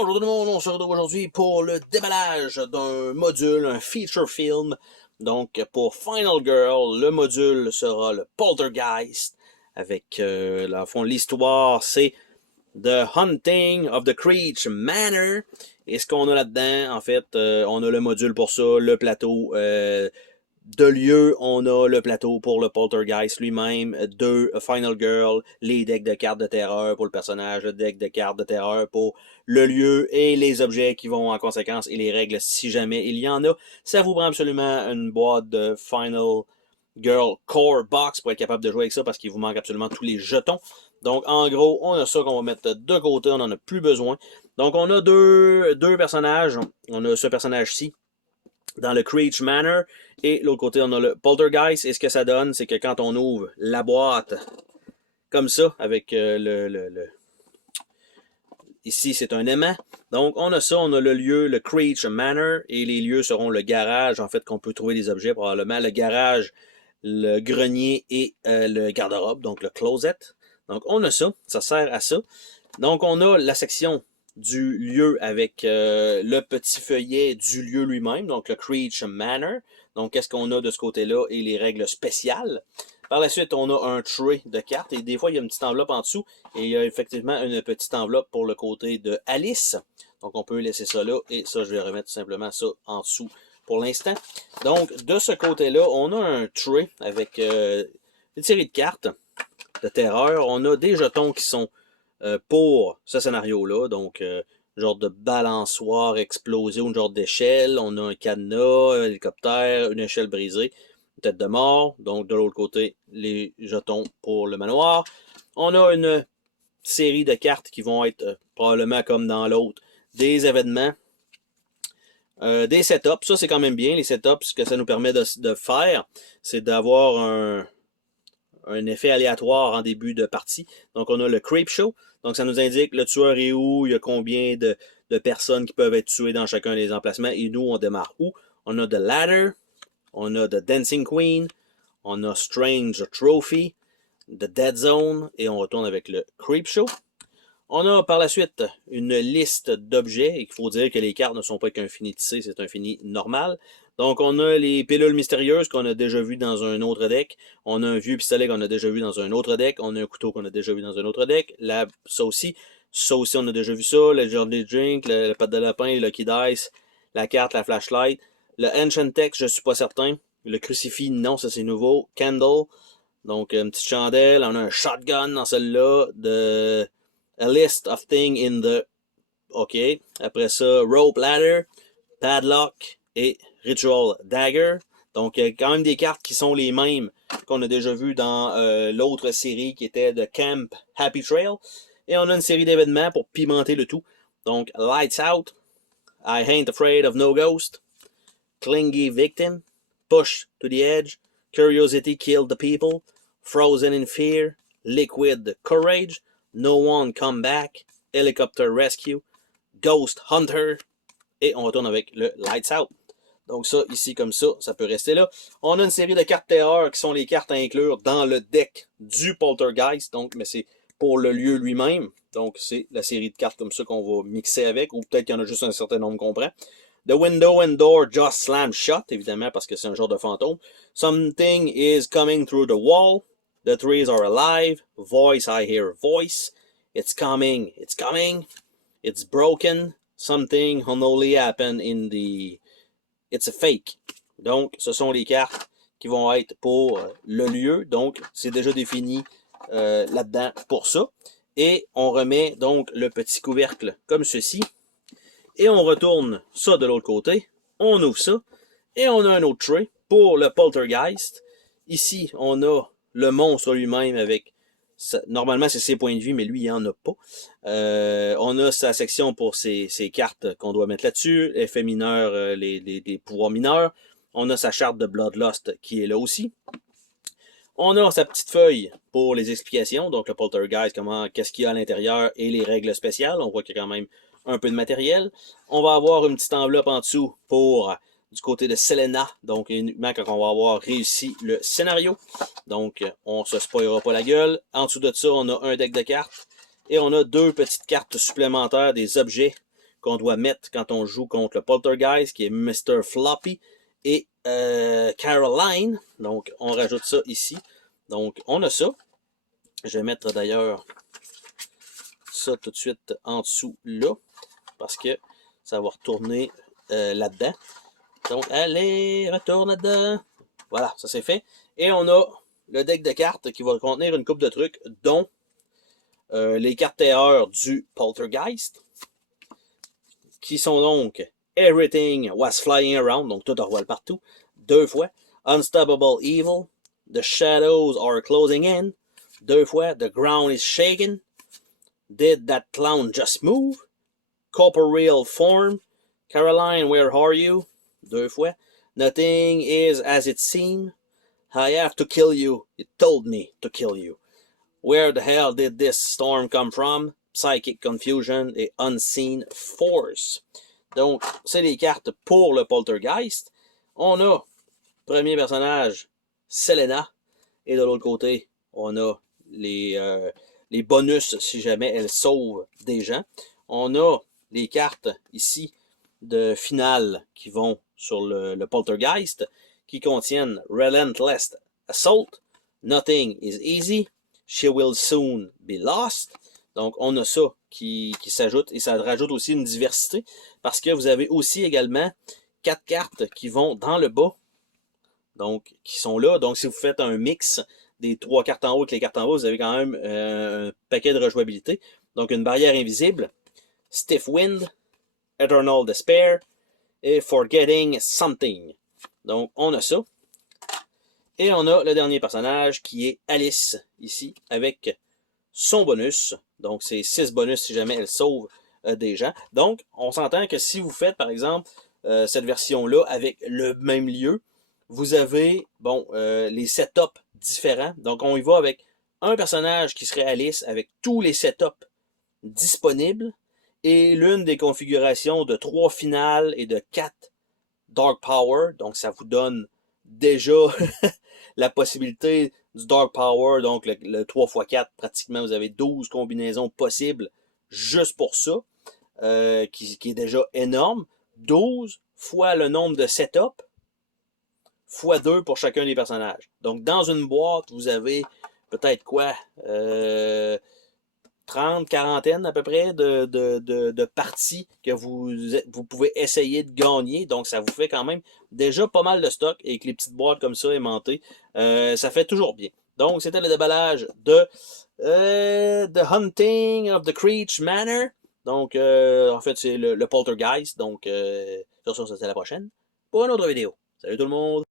Bonjour tout le monde, on se retrouve aujourd'hui pour le déballage d'un module, un feature film. Donc pour Final Girl, le module sera le Poltergeist avec, dans le fond, l'histoire, c'est The Hunting of the Creech Manor. Et ce qu'on a là-dedans, en fait, on a le module pour ça, le plateau de lieu, on a le plateau pour le Poltergeist lui-même, deux Final Girl, les decks de cartes de terreur pour le personnage, le deck de cartes de terreur pour le lieu et les objets qui vont en conséquence et les règles si jamais il y en a. Ça vous prend absolument une boîte de Final Girl Core Box pour être capable de jouer avec ça parce qu'il vous manque absolument tous les jetons. Donc en gros, on a ça qu'on va mettre de côté, on n'en a plus besoin. Donc on a deux personnages, on a ce personnage-ci dans le Creech Manor, et l'autre côté, on a le Poltergeist, et ce que ça donne, c'est que quand on ouvre la boîte, comme ça, avec ici, c'est un aimant. Donc, on a ça, on a le lieu, le Creech Manor, et les lieux seront le garage, en fait, qu'on peut trouver des objets, probablement le garage, le grenier et le garde-robe, donc le closet. Donc, on a ça, ça sert à ça. Donc, on a la section du lieu avec le petit feuillet du lieu lui-même, donc le Creech Manor. Donc, qu'est-ce qu'on a de ce côté-là et les règles spéciales. Par la suite, on a un tray de cartes et des fois, il y a une petite enveloppe en dessous et il y a effectivement une petite enveloppe pour le côté de Alice. Donc, on peut laisser ça là et ça, je vais remettre tout simplement ça en dessous pour l'instant. Donc, de ce côté-là, on a un tray avec une série de cartes de terreur. On a des jetons qui sont pour ce scénario-là. Donc, genre de balançoire explosé ou une genre d'échelle. On a un cadenas, un hélicoptère, une échelle brisée, une tête de mort. Donc, de l'autre côté, les jetons pour le manoir. On a une série de cartes qui vont être probablement comme dans l'autre, des événements. Des setups, ça c'est quand même bien. Les setups, ce que ça nous permet de faire, c'est d'avoir un effet aléatoire en début de partie. Donc, on a le Creep Show. Donc, ça nous indique le tueur est où, il y a combien de personnes qui peuvent être tuées dans chacun des emplacements. Et nous, on démarre où? On a The Ladder, on a The Dancing Queen, on a Strange Trophy, The Dead Zone, et on retourne avec le Creep Show. On a par la suite une liste d'objets, et il faut dire que les cartes ne sont pas qu'un fini tissé, c'est un fini normal. Donc on a les pilules mystérieuses qu'on a déjà vues dans un autre deck. On a un vieux pistolet qu'on a déjà vu dans un autre deck. On a un couteau qu'on a déjà vu dans un autre deck. Ça aussi on a déjà vu ça. Le Journey Drink, le pâte de lapin, le Lucky Dice, la carte, la flashlight. Le Ancient Text, je suis pas certain. Le crucifix, non, ça c'est nouveau. Candle, donc une petite chandelle. On a un shotgun dans celle-là. A list of things in the... OK. Après ça, Rope Ladder, Padlock et Ritual Dagger. Donc, il y a quand même des cartes qui sont les mêmes qu'on a déjà vues dans l'autre série qui était de Camp Happy Trail. Et on a une série d'événements pour pimenter le tout. Donc, Lights Out, I Ain't Afraid of No Ghost, Clingy Victim, Push to the Edge, Curiosity Killed the People, Frozen in Fear, Liquid Courage, No One Come Back, Helicopter Rescue, Ghost Hunter, et on retourne avec le Lights Out. Donc ça, ici comme ça peut rester là. On a une série de cartes terreur qui sont les cartes à inclure dans le deck du Poltergeist, donc, mais c'est pour le lieu lui-même. Donc c'est la série de cartes comme ça qu'on va mixer avec, ou peut-être qu'il y en a juste un certain nombre qu'on prend. The window and door just slam shut, évidemment, parce que c'est un genre de fantôme. Something is coming through the wall. The trees are alive. Voice, I hear voice. It's coming. It's coming. It's broken. Something unholy happened in the... It's a fake. Donc, ce sont les cartes qui vont être pour le lieu. Donc, c'est déjà défini là-dedans pour ça. Et on remet donc le petit couvercle comme ceci. Et on retourne ça de l'autre côté. On ouvre ça. Et on a un autre tray pour le Poltergeist. Ici, on a le monstre lui-même avec... Normalement, c'est ses points de vie, mais lui, il n'y en a pas. On a sa section pour ses cartes qu'on doit mettre là-dessus. Effets mineurs, les pouvoirs mineurs. On a sa charte de Bloodlust qui est là aussi. On a sa petite feuille pour les explications. Donc, le Poltergeist, qu'est-ce qu'il y a à l'intérieur et les règles spéciales. On voit qu'il y a quand même un peu de matériel. On va avoir une petite enveloppe en dessous pour... du côté de Selena, donc uniquement quand on va avoir réussi le scénario. Donc, on se spoilera pas la gueule. En dessous de ça, on a un deck de cartes. Et on a deux petites cartes supplémentaires des objets qu'on doit mettre quand on joue contre le Poltergeist, qui est Mr. Floppy et Caroline. Donc, on rajoute ça ici. Donc, on a ça. Je vais mettre d'ailleurs ça tout de suite en dessous là, parce que ça va retourner là-dedans. Donc, allez, retourne là-dedans. Voilà, ça c'est fait. Et on a le deck de cartes qui va contenir une coupe de trucs, dont les cartes terreurs du Poltergeist, qui sont donc Everything Was Flying Around, donc tout revole partout, 2 fois. Unstoppable Evil, The Shadows Are Closing In, 2 fois. The Ground Is Shaking, Did That Clown Just Move, Corporeal Form, Caroline, Where Are You, 2 fois. Nothing Is As It Seems, I Have to Kill You, It Told Me to Kill You. Where the Hell Did This Storm Come From, Psychic Confusion et Unseen Force. Donc, c'est les cartes pour le Poltergeist. On a, premier personnage, Selena. Et de l'autre côté, on a les bonus si jamais elle sauve des gens. On a les cartes ici de finale qui vont sur le Poltergeist, qui contiennent Relentless Assault, Nothing is Easy, She Will Soon Be Lost. Donc, on a ça qui s'ajoute, et ça rajoute aussi une diversité, parce que vous avez aussi également 4 cartes qui vont dans le bas, donc qui sont là. Donc, si vous faites un mix des 3 cartes en haut avec les cartes en bas, vous avez quand même un paquet de rejouabilité. Donc, une barrière invisible, Stiff Wind, Eternal Despair et Forgetting Something. Donc, on a ça. Et on a le dernier personnage qui est Alice, ici, avec son bonus. Donc, c'est 6 bonus si jamais elle sauve des gens. Donc, on s'entend que si vous faites, par exemple, cette version-là avec le même lieu, vous avez, bon, les setups différents. Donc, on y va avec un personnage qui serait Alice avec tous les setups disponibles et l'une des configurations de 3 finales et de 4 Dark Power. Donc, ça vous donne déjà la possibilité du Dark Power, donc le 3x4, pratiquement, vous avez 12 combinaisons possibles juste pour ça, qui est déjà énorme. 12 fois le nombre de setups, fois 2 pour chacun des personnages. Donc, dans une boîte, vous avez peut-être quoi? 30, quarantaine à peu près de parties que vous pouvez essayer de gagner. Donc, ça vous fait quand même déjà pas mal de stock. Et avec les petites boîtes comme ça aimantées, ça fait toujours bien. Donc, c'était le déballage de The Hunting of the Creech Manor. Donc, en fait, c'est le Poltergeist. Donc, sur ça, c'était la prochaine pour une autre vidéo. Salut tout le monde!